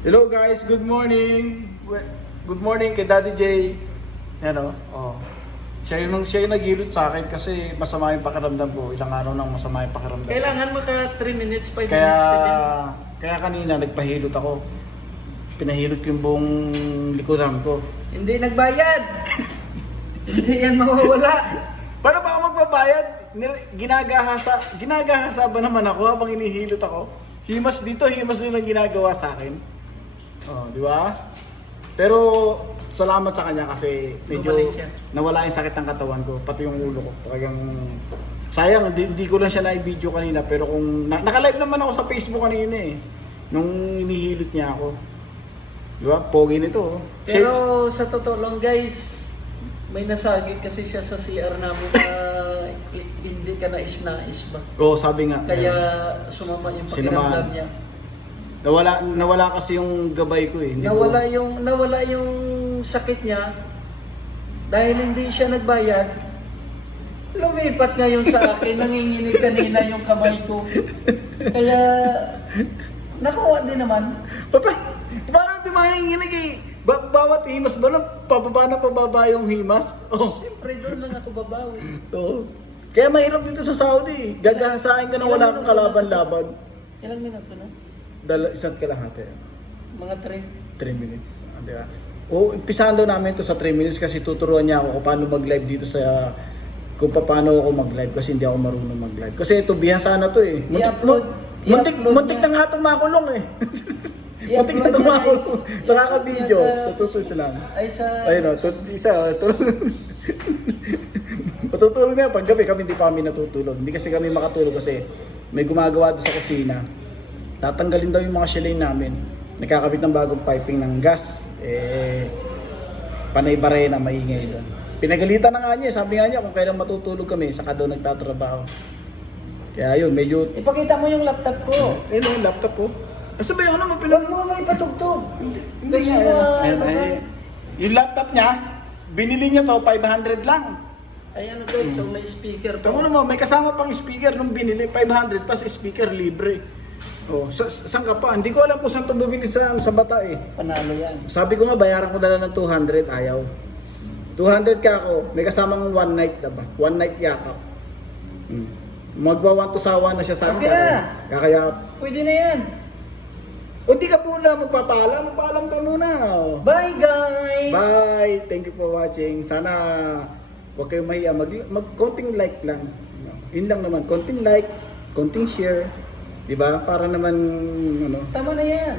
Hello guys, good morning. Good morning kay Daddy J. Ano? Oh. Siya yung naghilot sa akin kasi masama yung pakiramdam ko. Ilang araw nang masama yung pakiramdam ko. Kailangan maka 3 minutes, 5 Kaya minutes ka din. kaya kanina nagpahilot ako. Pinahilot ko yung buong likuran ko. Hindi nagbayad. Hindi yan mawawala. Paano ba ako magbabayad? Ginagahasa ba naman ako habang inihilot ako? Himas dito, himas din ang ginagawa sa akin. Oh, di ba? Pero salamat sa kanya kasi medyo Bumalik siya. nawala yung sakit ng katawan ko, pati yung ulo ko. Talagang sayang, hindi ko lang siya na-video kanina pero kung naka-live naman ako sa Facebook kanina eh. Nung inihilot niya ako. Di ba? Pogi nito. Oh. Pero sa totoo lang guys, may nasagit kasi siya sa CR namin na hindi ka nais-nais ba? Oh, sabi nga. Kaya sumama yung pakiramdam niya. Nawala kasi yung gabay ko eh. Hindi Nawala yung sakit niya dahil hindi siya nagbayad. Lumipat ngayon sa akin, nanginginig kanina yung kamay ko. Kaya nakuha din naman. Paano di manginginig eh? Bawat himas ba na pababa yung himas? Oh. Siyempre doon lang ako babawi. Oo. Kaya mahirap dito sa Saudi. Gagahasain ka na wala kang kalaban-laban. Ilang minuto na? Isa't kalahati. Mga 3 minutes. Di ba? O, umpisahan daw namin ito sa 3 minutes kasi tuturuan niya ako kung paano mag-live dito sa... Kung paano ako mag-live kasi hindi ako marunong mag-live. Kasi ito, bihasa na to eh. Muntik na nga itong makulong eh. Muntik na itong makulong. Sa kaka-video. Sa tusos lang. Ayun o, matutulog na yan. Pag gabi kami hindi pa kami natutulog. Hindi kasi kami makatulog kasi may gumagawa doon sa kusina. Tatanggalin daw yung mga shilling namin. Nakakabit ng bagong piping ng gas. Panay-baray na maingay doon. Pinagalitan na nga niya. Sabi nga niya kung kailan matutulog kami, saka daw nagtatrabaho. Kaya yun, medyo... Ipakita mo yung laptop ko. Ayun yung laptop ko. Asa ba yung ano? Huwag mo may patugtog. Hindi Kasi nga. na... Yung laptop niya, binili niya to 500 lang. Ay ano guys, so may speaker Tama pa. naman, may kasama pang speaker nung binili, 500 plus speaker libre. Oh, saan ka pa? Hindi ko alam kung saan ito bibili sa bata eh. Panalo yan. Sabi ko nga, bayaran ko dala ng 200, ayaw. 200 ka ako, may kasamang one night diba? One night yakap. Magwa-want to sawa na siya sa akin. Okay na. Kaya, Pwede na yan. o di ka muna magpapaalam pa muna. Oh. Bye guys! Bye! Thank you for watching. Sana huwag kayong mahiya. Konting like lang. Yun lang naman. Konting like, konting share. Diba? Para naman, ano. Tama na yan.